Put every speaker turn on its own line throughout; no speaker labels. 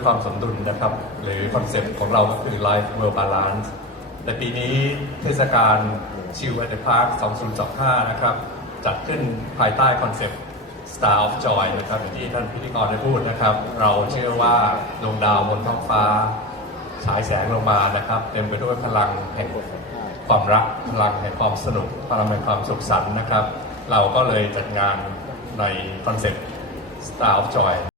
อความสมดุลนะครับ หรือคอนเซ็ปต์ของเราก็คือ life work balance แต่ปีนี้เทศกาลชิว at the Park 2025 นะครับ จัดขึ้นภายใต้คอนเซ็ปต์ Star of Joy นะครับอย่างที่ท่านพิธีกรได้พูดนะครับ เราเชื่อว่าดวงดาวบนท้องฟ้า ฉายแสงลงมานะครับ เต็มไปด้วยพลังแห่งความรักพลังแห่งความสนุกพลังแห่งความสุขสันต์นะครับ เราก็เลยจัดงานในคอนเซ็ปต์ Star of Joy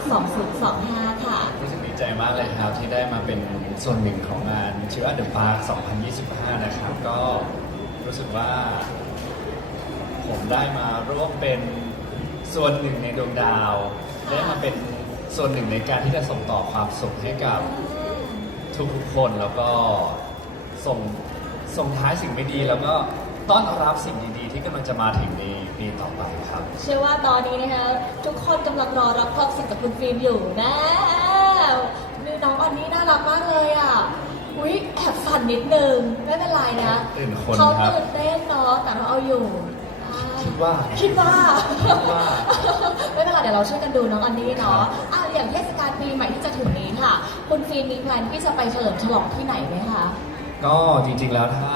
2025 ค่ะ
รู้สึกดีใจมากเลยครับที่ได้มาเป็นส่วนหนึ่งของงานชิวอันเดอร์พาร์ค2025 นะครับ ก็รู้สึกว่า ผมได้มาร่วมเป็นส่วนหนึ่งในดวงดาว ได้มาเป็นส่วนหนึ่งในการที่จะส่งต่อความสุขให้กับทุกๆคนแล้วก็ส่งส่งท้ายสิ่งไม่ดีแล้วก็ต้อนรับสิ่งดีๆ ที่กำลังจะมาถึงใน ปีต่อไปครับ
เชื่อว่าตอนนี้นะคะทุกคนกำลังรอรับความสุขจากคุณฟิล์มอยู่นะนี่น้องอันนี้น่ารักมากเลยอะอุ๊ยแอบสั่นนิดนึงไม่เป็นไรนะ
ตื่นคน
เขา
ครับ
ตื่นเต้นเนาะแต่เราเอาอยู่อ่า
คิดว่า
คิดว่า
คิดว่า
ไม่เป็นไรเดี๋ยวเราช่วยกันดูน้องอันนี้เนาะอะอย่างเทศกาลปีใหม่ที่จะถึงนี้ค่ะ คุณฟิล์มมีแพลนที่จะไปเฉลิมฉลองที่ไหนไหมคะ
ก็จริงๆแล้วถ้า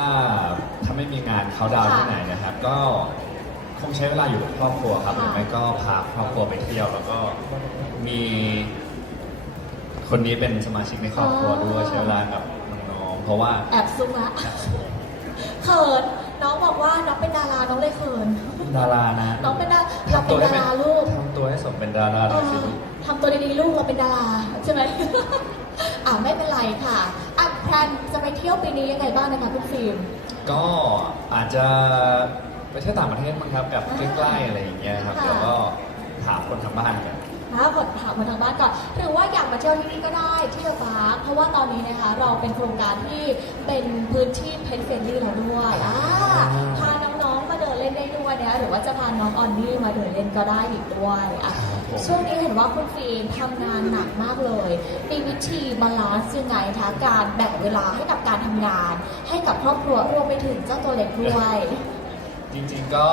ถ้าไม่มีงานเขาดาวน์
ค่ะ
ที่ไหนนะครับ ก็ คงใช้เวลาอยู่กับครอบครัวครับห
ค่ะ
รือไม่ก็พาครอบครัวไปเที่ยวแล้วก็มีคนนี้เป็นสมาชิกในครอบครัวด้วยใช้เวลากับน้องๆเพราะว่า
แอบซุกละเขินน้องบอกว่าน้องเป็นดาราน้องเลยเขิน
ดารานะ
น้องเป็นดาเราเป็นดาราลูก
ทำตัวให้สมเป็นดาราห
เอ
น่อยสิ
อทำตัวดีๆลูกเราเป็นดาราใช่ไหมอ่าไม่เป็นไรค่ะอะแพลนจะไปเที่ยวปีนี้ยังไงบ้างนะคะคุณฟิล์ม
ก็อาจจะ ไปเที่ยวต่างประเทศมั้งครับกับใกล้ๆอะไรอย่างเงี้ยครับ
ค่ะ
เดี๋ยวก็ถามคนทางบ้านกัน
นะกดถามมาทางบ้านก่อนหรือว่าอยากมาเที่ยวที่นี่ก็ได้ที่เดอะฟ้าร์คเพราะว่าตอนนี้นะคะเราเป็นโครงการที่เป็นพื้นที่เพนเฟรนลี่แล้วด้วยอ่าพาน้องๆมาเดินเล่นได้ด้วยนะหรือว่าจะพาน้องออนนี่มาเดินเล่นก็ได้อีกด้วยอะ
ครับผม
ช่วงนี้เห็นว่าคุณฟิล์มทำงานหนักมากเลยมีวิธีบาลานซ์ยังไงคะการแบ่งเวลาให้กับการทำงาน ให้กับครอบครัวรวมไปถึงเจ้าตัวเล็กด้วย
จริงๆก็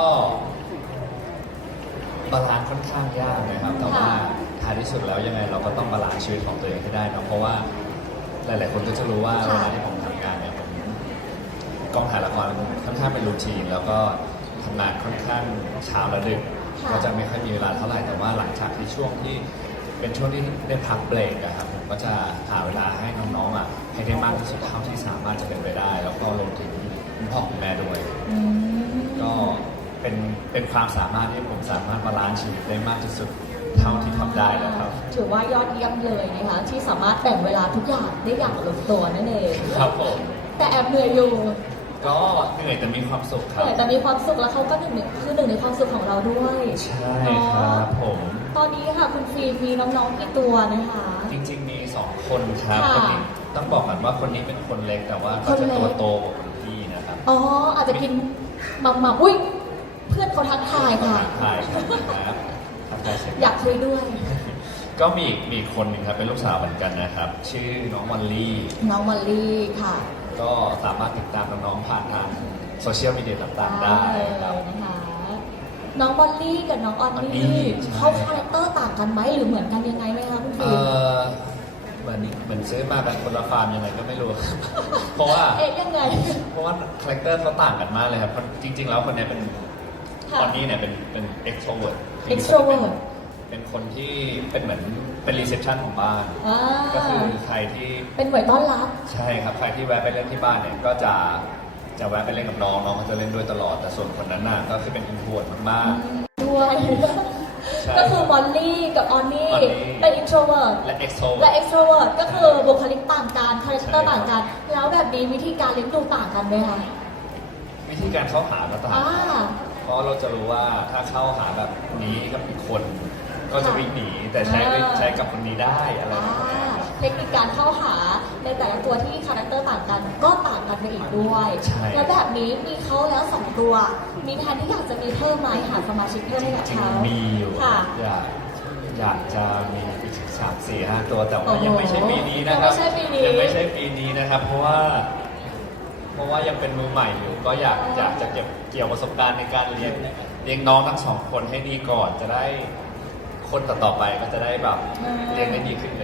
บาลานซ์ค่อนข้างยากนะครับ แต่ว่า
ค่ะ
ท้ายที่สุดแล้วยังไงเราก็ต้องบาลานซ์ชีวิตของตัวเองให้ได้เนอะเพราะว่าหลาย ๆ คนก็จะรู้ว่าเว
ค่ะ
ลาที่ผมทำงานเนี่ยผมกองถ่ายละครมันค่อนข้างเป็นรูทีน แล้วก็ทำงานค่อนข้างเช้าและดึก
ค่ะ
ก็จะไม่ค่อยมีเวลาเท่าไหร่แต่ว่าหลังจากที่ช่วงที่เป็นช่วงที่ได้พักเบรกนะครับผมก็จะหาเวลาให้น้องๆอะให้ได้มากที่สุดเท่าที่สามารถจะเป็นไปได้ แล้วก็รวมถึงคุณพ่อคุณแม่ด้วย
อืม
ก็เป็นเป็นความสามารถที่ผมสามารถบาลานซ์ชีวิตได้มากที่สุดเท่าที่ทำได้แล้วครับ
ถือว่ายอดเยี่ยมเลยนะคะที่สามารถแบ่งเวลาทุกอย่างได้อย่างลงตัวนั่นเอง
ครับผม
แต่แอบเหนื่อยอยู่
ก็เหนื่อยแต่มีความสุขค
เห
รับ
นื่อยแต่มีความสุขแล้วเขาก็หนึ่งในคือหนึ่งในความสุขของเราด้วย
ใช่ครับผม
ตอนนี้ค่ะคุณฟิล์มมีน้องๆกี่ตัวนะคะ
จริงๆมีสองคนครับ
ค่ะ
คนนี้ต้องบอกกันว่าคนนี้เป็นคนเล็กแต่ว่า
ค
ก็
น
จะ
เล็ก
ตัวโตกว่าคนพี่นะครับ
อ๋ออาจจะกินห มัมมัมอุ้ยเพื่อนเขาทักทายค่ะ
ถ่ายครับทักทายเสร็จ
อยากคุยด้วย
ก็มีอีกมีอีกคนหนึ่งครับเป็นลูกสาวเหมือนกันนะครับ ชื่อน้องวันลี่
น้องมอลลี่ค่ะ
ก็สามารถติดตามน้องๆผ่านทางโซเชียลมีเดียต่างๆได้ครับ
นะคะ น้องบอลลี่กับน้องออน
ออนนี่
นี่
ใช่
เขาคาแรคเตอร์ต่างกันไหมหรือเหมือนกันยังไงไหมคะคุณ
เอ
ฟิล์ม
อ เหมือนเหมือนซื้อมาแบบคนละฟาร์มยังไงก็ไม่รู้ เพราะว่า
เอ๊ะยังไง
เพราะว่าคาแรคเตอร์เขาต่างกันมากเลยครับเพราะจริง ๆ แล้วคนเนี้ยเป็น
ค่ะ
ตอนนี้เนี่ยเป็นเป็น extrovert
extrovert
เป็นคนที่เป็นเหมือนเป็น reception ของบ้าน
อ่า
ก็คือใครที่
เป็นหน่วยต้อนรับ
ใช่ครับ ใครที่แวะไปเล่นที่บ้านเนี่ยก็จะจะแวะไปเล่นกับน้องน้องเขาจะเล่นด้วยตลอด แต่ส่วนคนนั้นน่ะก็คือเป็นอินโทรดมาก
ด้วย
ใช่
ก็คือบอลลี่กับออนนี่
ออนนี่
เป็น introvert
ๆและ extrovert
และ extrovert ก็คือบุคลิกต่างกันคาแรคเตอร์
ใช่ครับ
ต่างกัน แล้วแบบนี้วิธีการเลี้ยงดูต่างกันไหมคะ
วิธีการเข้าหาก็ต่าง
อ่า
เพราะเราจะรู้ว่าถ้าเข้าหาแบบนี้กับอีกคน ก็จะวิ่งหนีแต่ใช้
อ่า
ใช้กับคนนี้ได้อะไร
อ่า
แบบนี้ครับ
เทคนิคการเข้าหาในแต่ละตัวที่คาแรคเตอร์ต่างกัน ก็ต่างกันไปอีกด้วย
ใช่
แล้วแบบนี้มีเขาแล้วสองตัว มีแผนที่อยากจะมีเพิ่มไหมหาสมาชิกเพิ่มให้กับ
จริง
เขา
ๆมีอยู่
ค่ะ
อยากอยากจะมีอีกสามสี่ห้าตัวแต่
โอ้
ว่า
โห
ยังไม่ใช่ปีนี้นะครับ
ยังไม่ใช่ปีนี้
ยังไม่ใช่ปีนี้นะครับ เพราะว่า เพราะว่ายังเป็นมือใหม่อยู่ ก็อยากอยากจะเก็บเกี่ยวประสบการณ์ในการเลี้ยงเลี้ยงน้องทั้งสองคนให้ดีก่อนจะได้คนต่อๆไปก็จะได้แบบเลี้ยงได้ดีขึ้นกว่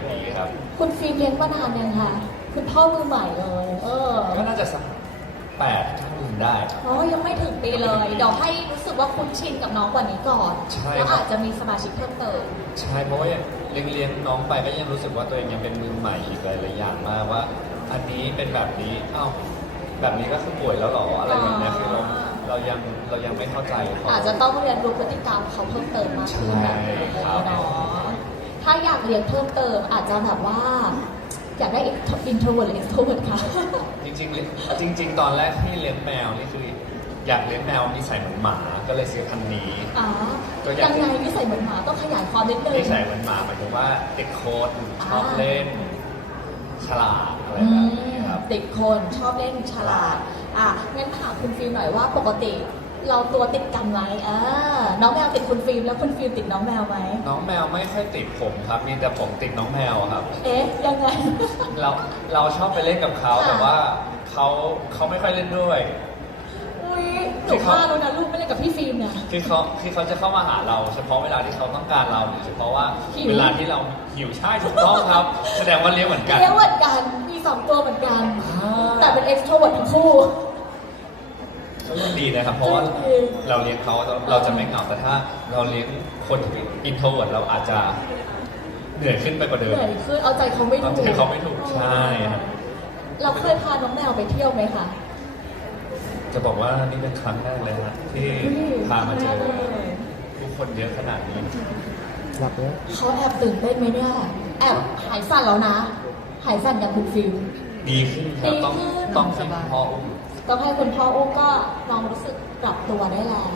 านี้ ครับ
คุณฟิล์มเลี้ยงมานานยังคะคุณพ่อมือใหม่เลย เออ
ก็น่าจะสักแปดเก้าเดือนได้
อ๋อยังไม่ถึงปีเลยเดี๋ยวให้รู้สึกว่าคุ้นชินกับน้องกว่านี้ก่อน
ใช่
แล้ว
ครับ
อาจจะมีสมาชิกเพิ่มเติม
ใช่เพราะว่ายังเลี้ยงเลี้ยงน้องไปก็ยังรู้สึกว่าตัวเองยังเป็นมือใหม่อีกหลายๆอย่างมากว่า อันนี้เป็นแบบนี้เอ้าแบบนี้ก็คือป่วยแล้วเหรออะไรแบบเนี้ยคือเราเรายังเรายังไม่เข้าใจเขา
อาจจะต้องเรียนรู้พฤติกรรมเขาเพิ่มเติมมากขึ้น
ใช่
แบบนี้
ครับ
เนาะ ถ้าอยากเรียนเพิ่มเติมอาจจะแบบว่า อยากได้ introvert หรือ extrovert คะ
จริงๆเลี้ยงจริง ๆ ตอนแรกที่เลี้ยงแมวนี่คืออยากเลี้ยงแมวนิสัยเหมือนหมา ก็เลยซื้อพันธุ์นี้
อ๋อ
ก็อยาก
ยังไงนิสัยเหมือนหมาต้องขยายความนิดนึง
นิสัยเหมือนหมาหมายถึงว่าเด็กโคตรชอบ
อ่า
เล่น ฉลาดอะไร
อื
แบบ
ม
นี้ครับ
ติดคนชอบเล่นฉลาด อะ งั้นถามคุณฟิล์มหน่อยว่าปกติ เราตัวติดกันไหมอ่าน้องแมวติดคุณฟิล์มแล้วคุณฟิล์มติดน้องแมวไหม
น้องแมวไม่ค่อยติดผมครับ มีแต่ผมติดน้องแมวครับ
เอ๊ะยังไง
เราเราชอบไปเล่นกับเขา
ค่ะ
แต่ว่าเขาเขาไม่ค่อยเล่นด้วย
อุ้ยหนูพลาดแล้วนะลูกไม่เล่นกับพี่ฟิล์มเนี่ย
คือเขาคือเขาจะเข้ามาหาเรา เฉพาะเวลาที่เขาต้องการเราหรือเฉพาะว่า
หิว
เวลาที่เราหิวใช่ถูกต้องครับ แสดงว่าเลี้ยงเหมือนกัน
เลี้ยงเหมือนกันมีสองตัวเหมือนกัน
อ่า
แต่เป็น extrovert ทั้งคู่
ก็ยัง ดีนะครับ เพราะว่า
จริง
เราเลี้ยงเขาเราเราจะไม่เหงาแต่ถ้า เราเลี้ยงคนที่อินโทรเวิร์ดเราอาจจะเหนื่อยขึ้นไปกว่าเดิ
เห
ม
นื่อยขึ้นเอาใจเขาไม่
เอา
ถูก
ใจเขาไม่ถูกใช่ครับ
เราเคยพาน้องแมวไปเที่ยวไหมคะ
จะบอกว่านี่เป็นครั้งแรกเลยนะที่พามาเจอผู้คนเยอะขนาดนี้
เขาแอบตื่นเต้นไหมเนี่ยแอบหายสั่นแล้วนะ หายสั่นอย่างคุณฟิล์ม
ดีขึ้นครับต้อง
ดีขึ้น
ต้องให้พ่ออุ้ม
ต้องให้คุณพ่ออุ้มก็ลองรู้สึกปรับตัวได้แล้ว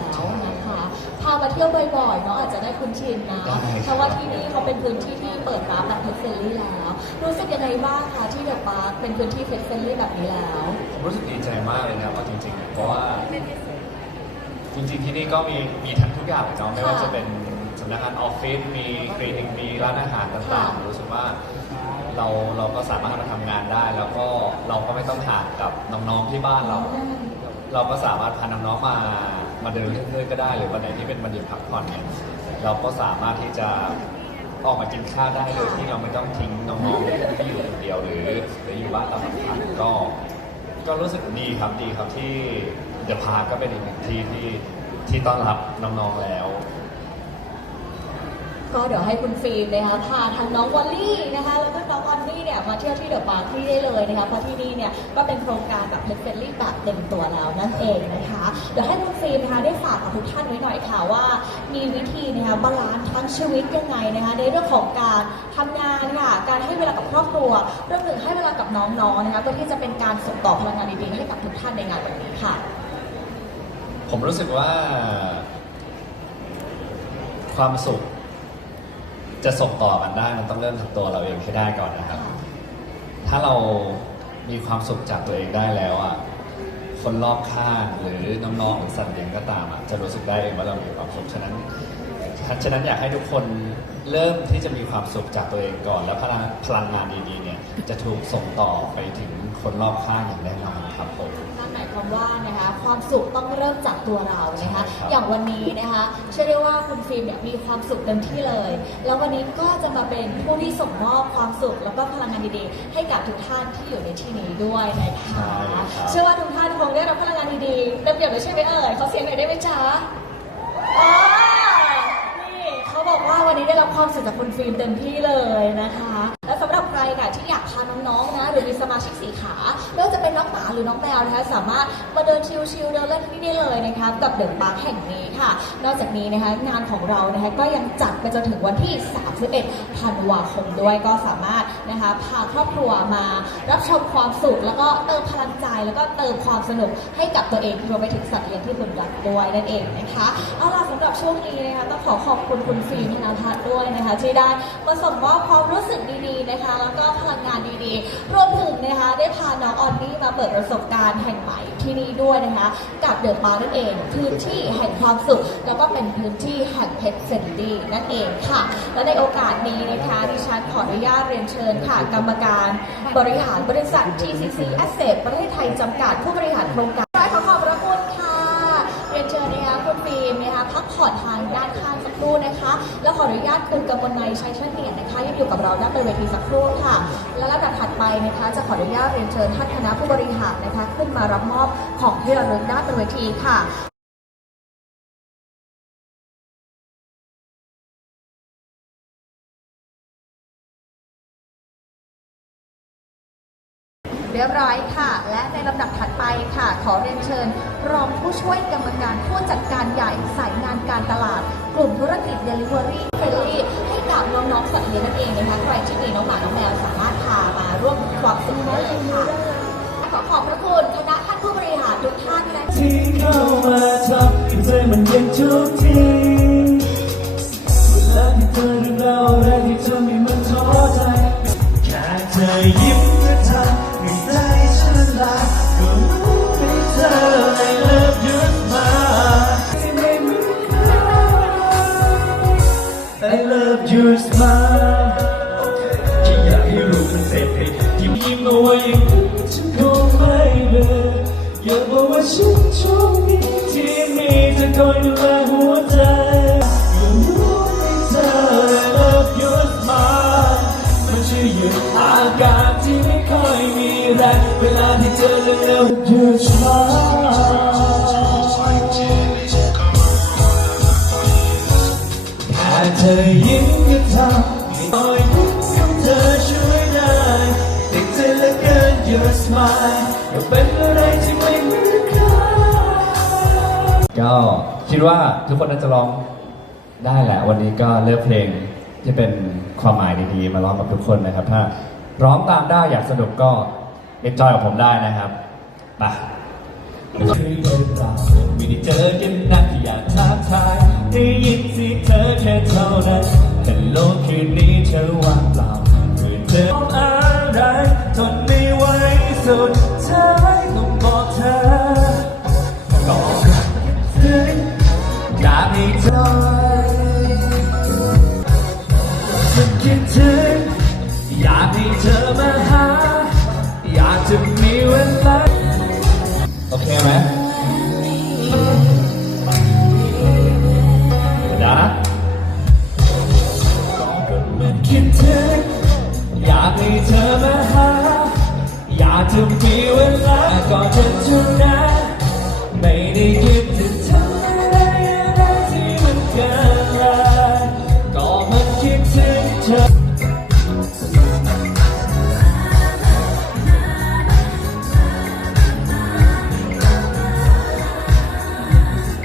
นะคะพามาเที่ยวบ่อยๆเนาะอาจจะได้คุ้นชินนะ
ได้ครับ
เพราะว่าที่นี่เขาเป็นพื้นที่ที่เปิดรับแบบเพจเฟรนลี่แล้ว รู้สึกยังไงบ้างคะที่เดอะปาร์คเป็นพื้นที่เพจเฟรนลี่แบบนี้แล้ว
ผมรู้สึกดีใจมากเลยนะครับเอาจริงๆ เพราะว่าจริงๆที่นี่ก็มีมีทั้งทุกอย่างเลยเนาะไม่ว่า
ค่ะ
จะเป็นสำนักงานออฟฟิศมีคลินิกมีร้านอาหารต่าง
ค่ะ
ๆรู้สึกว่า เราเราก็สามารถมาทำงานได้ แล้วก็เราก็ไม่ต้องห่างกับน้องๆที่บ้านเรา เราก็สามารถพาน้องๆมามาเดินเล่นๆก็ได้หรือวันไหนที่เป็นวันหยุดพักผ่อนเนี่ยเราก็สามารถที่จะออกมากินข้าวได้โดยที่เราไม่ต้องทิ้งน้องๆที่อยู่คนเดียวหรือหรืออยู่บ้านตามลำพังก็ ก็รู้สึกดีครับดีครับที่เดอะพาร์ก็เป็นอีกหนึ่งที่ที่ที่ต้อนรับน้องๆแล้ว
ก็เดี๋ยวให้คุณฟิล์มนะคะพาทางน้องวอลลี่นะคะ แล้วก็น้องออนนี่เนี่ยมาเที่ยวที่เดอะปาร์คที่ได้เลยนะคะเพราะที่นี่เนี่ยก็เป็นโครงการแบบเพจเฟรนลี่แบบเต็มตัวแล้วนั่นเองนะคะ เดี๋ยวให้คุณฟิล์มนะคะได้ฝากกับทุกท่านไว้หน่อยค่ะว่า มีวิธีนะคะบาลานซ์ทั้งชีวิตยังไงนะคะในเรื่องของการทำงานค่ะการให้เวลากับครอบครัวเรื่องหนึ่งให้เวลากับน้องๆนะคะเพื่อที่จะเป็นการส่งต่อพลังงานดีๆให้กับทุกท่านในงานวันนี้ค่ะ
ผมรู้สึกว่า ความสุข จะส่งต่อกันได้มันต้องเริ่มจากตัวเราเองให้ได้ก่อนนะครับ ถ้าเรามีความสุขจากตัวเองได้แล้วอะคนรอบข้างหรือน้องๆหรือสัตว์เลี้ยงก็ตามอะจะรู้สึกได้เองว่าเรามีความสุขฉะนั้นฉะนั้นอยากให้ทุกคนเริ่มที่จะมีความสุขจากตัวเองก่อน แล้วพลังพลังงานดีๆเนี่ยจะถูกส่งต่อไปถึงคนรอบข้างอย่างแน่นอนครับผม
ความว่านะคะความสุขต้องเริ่มจากตัวเรานะคะ
ใช่ครับ
อย่างวันนี้นะคะเชื่อได้ว่าคุณฟิล์มเนี่ยมีความสุขเต็มที่เลย แล้ววันนี้ก็จะมาเป็นผู้ที่ส่งมอบความสุขแล้วก็พลังงานดีๆ ให้กับทุกท่านที่อยู่ในที่นี้ด้วยนะคะ
ใช่ครับ
เชื่อว่าทุกท่านคงได้รับพลังงานดีๆเต็มเปี่ยมเลยใช่ไหมเอ่ยขอเสียงหน่อยได้ไหมจ๊ะอ๋อนี่เขาบอกว่าวันนี้ได้รับความสุขจากคุณฟิล์มเต็มที่เลยนะคะ และสำหรับใครค่ะที่อยาก มาชิกสีขาไม่ว่าจะเป็นน้องหมาหรือน้องแมวนะคะสามารถมาเดินชิลๆเดินเล่นที่นี่ได้เลยนะคะกับเดอะปาร์คแห่งนี้ค่ะ นอกจากนี้นะคะงานของเรานะคะก็ยังจัดไปจนถึงวันที่ 31 ธันวาคมด้วยก็สามารถนะคะพาครอบครัวมารับชมความสุข แล้วก็เติมพลังใจแล้วก็เติมความสนุกให้กับตัวเองรวมไปถึงสัตว์เลี้ยงที่คุณรักด้วยนั่นเองนะคะเอาล่ะสำหรับช่วงนี้นะคะต้องขอขอบคุณคุณฟิล์มนาทัศน์ด้วยนะคะที่ได้มาส่งมอบความรู้สึกดีๆนะคะ แล้วก็พลังงานดีๆ รวมถึงนะคะได้พาน้องออนนี่มาเปิดประสบการณ์แห่งใหม่ที่นี่ด้วยนะคะกับเดอะปาร์นั่นเองพื้นที่แห่งความสุข แล้วก็เป็นพื้นที่แห่งเพชรเซนดี้นั่นเองค่ะ และในโอกาสนี้นะคะดิฉันขออนุญาตเรียนเชิญค่ะ กรรมการบริหารบริษัท TCC Asset ประเทศไทยจำกัดผู้บริหารโครงการ ครู่นะคะ แล้วขออนุญาตคุณกำมลนายชัยเนียนะคะยังอยู่กับเราด้านบนเวทีสักครู่ค่ะ และลำดับถัดไปนะคะจะขออนุญาตเรียนเชิญท่านคณะผู้บริหารนะคะ ขึ้นมารับมอบของที่ระลึกด้านบนเวทีค่ะ เรียบร้อยค่ะ และในลำดับถัดไปค่ะ ขอเรียนเชิญ รองผู้ช่วยกรรมการผู้จัดการใหญ่สายงานการตลาด กลุ่มธุรกิจ Delivery f r i e n d l y ให้กับน้องๆสัตว์เลี้ยงนั่นเองนะคะใครที่มีน้องหมา น้องแมวสามารถพามาร่วมความสุขได้เลยค่ะขอขอบพระคุณคณะท่านผู้บริหารทุกท่านนะคะ
ที่เข้ามาทำใจมันเย็นทุกทีเวลาที่เธอเรื่องราวอะที่ทำให้มันท้อใจแค่เธอยิ้ม I love you มาที่ไม่มีใคร I love you smile แค่อยากให้รู้มันเสร็จให้ยิ้มยิ้มเอาไว้อย่างนั้นฉันคงไม่เบื่ออยากบอกว่าฉันโชคดีที่มีเธอคอยดูแล เธอยิ้มก็ทำรอยยิ้มของเธอช่วยได้ติดใจเหลือเกิน Your smile เป็นอะไรที่ไม่เหมือนใคร
ก็คิดว่าทุกคนน่าจะร้องได้แหละ วันนี้ก็เลือกเพลงที่เป็นความหมายดีๆ มาร้องกับทุกคนนะครับ ถ้าร้องตามได้อยากสนุกก็ เอ็นจอยกับผมได้นะครับไป
เคยเจอเปล่าไม่ได้เจอกันนานอยากทักทายได้ยินเสียงเธอแค่เท่านั้นแต่โลกคืนนี้เธอว่าง มันคิดถึงอยากให้เธอมาหา อยากจะมีเวลาก่อนเธอเท่านั้นไม่ได้คิดจะทำอะไรอะไรที่มันเกินเลยก็มันคิดถึงเธอ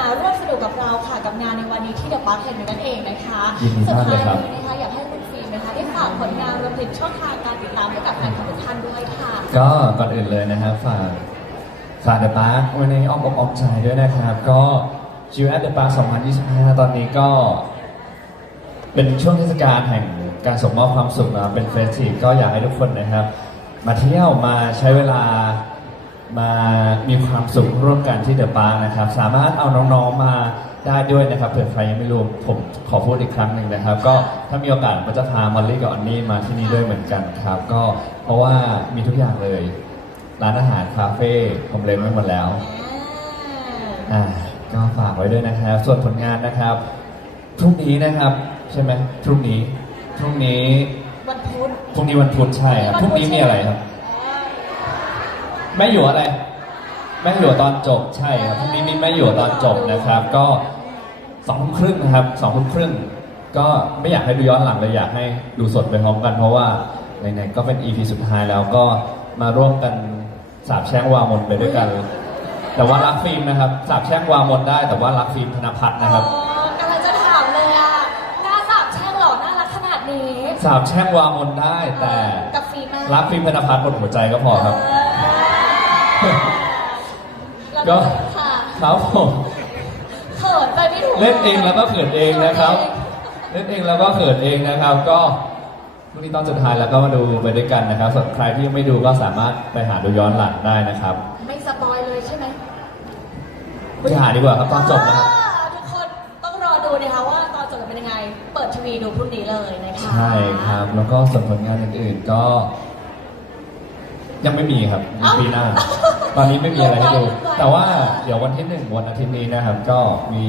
มาร่วมสนุกกับเราค่ะกับงานในวันนี้ที่เดอะปาร์คแห่งนี้นั่นเองนะคะ
ยินดี
สุด
มากเล
ท้าย
ยครับ
นี้ ฟิล์มนะคะได้ฝากผลงานรวมถึงช่องทางการติดตามให้กับแฟนคลับทุกท่านด้วยค่ะ
ก็ก่อนอื่นเลยนะครับฝากฝากเดอะปาร์คไว้ในอ้อมอกอ้อมใจด้วยนะครับ ก็ชิวแอดเดอะปาร์ค2025 ตอนนี้ก็ เป็นช่วงเทศกาลแห่งการส่งมอบความสุขนะเป็นเฟสทีฟก็อยากให้ทุกคนนะครับ มาเที่ยวมาใช้เวลามามีความสุขร่วมกันที่เดอะปาร์คนะครับ สามารถเอาน้องๆมา ได้ด้วยนะครับเผื่อใครยังไม่รู้ผมขอพูดอีกครั้งหนึ่งนะครับ ก็ถ้ามีโอกาสก็จะพามอลลี่กับอันนี่มาที่นี่ด้วยเหมือนกันครับ ก็เพราะว่ามีทุกอย่างเลย ร้านอาหารคาเฟ่ผมเลยไม่หมดแล้วอ่าก็ฝากไว้ด้วยนะครับ ส่วนผลงานนะครับพรุ่งนี้นะครับใช่ไหมพรุ่งนี้พรุ่งนี้
วันพุธ
พรุ่งนี้วันพุธใช่ครับพรุ่งนี้มีอะไรครับแม่อยู่อะไร แม่อยู่ตอนจบใช่ครับพรุ่งนี้มีแม่อยู่ตอนจบนะครับ ก็สองทุ่มครึ่งนะครับสองทุ่มครึ่งก็ไม่อยากให้ดูย้อนหลังเลยอยากให้ดูสดไปพร้อมกันเพราะว่าไหนๆก็เป็น EP สุดท้ายแล้วก็มาร่วมกันสาบแช่งวามนไปด้วยกัน แต่ว่ารักฟิล์มนะครับสาบแช่งวามนได้ แต่ว่ารักฟิล์มธนพัฒน์นะครับ
อ๋อกำลังจะถามเลยอะหน้าสาบแช่งหล่อน่ารักขนาดนี้
สาบแช่งวามนได้แต่
กับฟิล์มอะ
รักฟิล์มธนพัฒน์บนหัวใจก็พอครับ
แล้ว
ก็
ค่ะ
ครับผม
เขินไปไม่ถูก
เล่นเองแล้วก็เขินเองนะครับ เล่นเองแล้วก็เขินเองนะครับ ก็พรุ่งนี้ตอนสุดท้ายแล้วก็มาดูไปด้วยกันนะครับส่วนใครที่ยังไม่ดูก็สามารถไปหาดูย้อนหลังได้นะครับ
ไม่สปอยเลยใช่ไหม
ไปหาดีกว่าครับตอนจบนะครับ
อ่าทุกคนต้องรอดูนะคะว่าตอนจบจะเป็นยังไง เปิดทีวีดูพรุ่งนี้เลยนะคะ
ใช่ครับ แล้วก็ส่วนผลงานอื่นๆก็ ยังไม่มีครับมีปีหน้า ตอนนี้ไม่มีอะไรให้ดูแต่ว่าเดี๋ยววันที่หนึ่งวันอาทิตย์นี้นะครับ ก็มี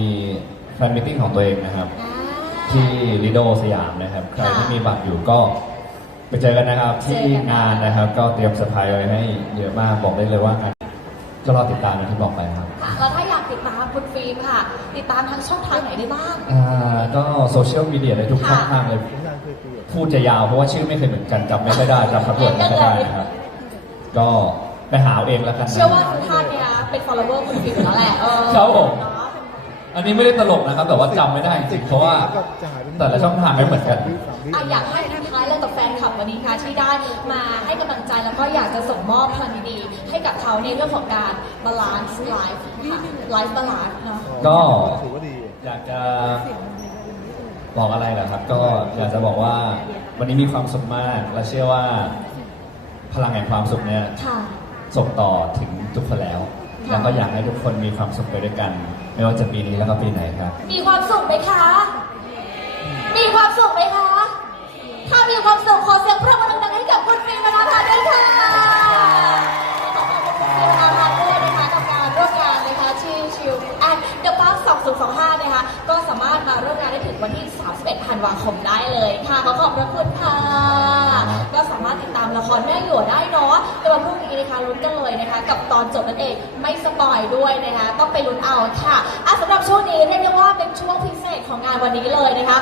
แฟนมิทติ้งของตัวเองนะครับ
อ่า
ที่ลิโดสยามนะครับ ใครที่มีบัตรอยู่ก็ไปเจอกันนะครับ ที่
เจอกัน
งานนะครับ ก็เตรียมเซอร์ไพรส์ไว้ให้เยอะมากบอกได้เลยว่างานก็รอติดตามอย่างที่บอกไปครับ
ค่ะแล้วถ้าอยากติดตามคุณฟิล์มค่ะ ติดตามทางช่องทางไหนได้บ้าง
อ่าก็โซเชียลมีเดียในทุกช่องทางเลยพูดจะยาวเพราะว่าชื่อไม่เคยเหมือนกันจำไม่ค่อยได้จำคำพูดไม่ค่อยได้นะครับ ก็ไปหาเอาเองแล้วกันนะ
เชื่อว่าทุกท่านเนี่ยเป็น follower คุณฟิล์มอยู่แล้วแหละเออ
ครับผม
เนาะ
อันนี้ไม่ได้ตลกนะครับ แต่ว่าจำไม่ได้จริงๆเพราะว่า แต่ละช่องทางไม่เหมือนกัน
อะอยากให้ทักทายเรื่องกับแฟนคลับวันนี้ค่ะที่ได้มาให้กำลังใจแล้วก็อยากจะส่งมอบพลังดีๆให้กับเขาในเรื่องของการบาลานซ์ไลฟ์ค่ะไลฟ์บาลานซ์เนาะ
ก็
ถือว่าดี
อยากจะบอกอะไรเหรอครับ ก็อยากจะบอกว่าวันนี้มีความสุขมาก และเชื่อว่า พลังแห่งความสุขเนี่ย
ค่ะ
ส่งต่อถึงทุกคนแล้ว
ค่ะ
แล้วก็อยากให้ทุกคนมีความสุขไปด้วยกัน ไม่ว่าจะปีนี้แล้วก็ปีไหนครับ
มีความสุขไหมคะ มีความสุขไหมคะ ถ้ามีความสุขขอเสียงปรบมือดังๆให้กับคุณฟิล์มนาภาด้วยค่ะขอบคุณคุณฟิล์มนาภาด้วยนะคะกับการร่วมงานนะคะที่ชิลแอนเดอะพาร์ค2025 นะคะ ก็สามารถมาร่วมงานได้ถึงวันที่ 31 ธันวาคมได้เลยค่ะ ขอขอบพระคุณค่ะ ก็สามารถติดตามละครแม่หยวได้เนาะแต่วันพรุ่งนี้นะคะลุ้นกันเลยนะคะ กับตอนจบนั่นเองไม่สปอยด้วยนะคะ ต้องไปลุ้นเอาค่ะอะสำหรับช่วงนี้เรียกได้ว่าเป็นช่วงพิเศษของงานวันนี้เลยนะคะ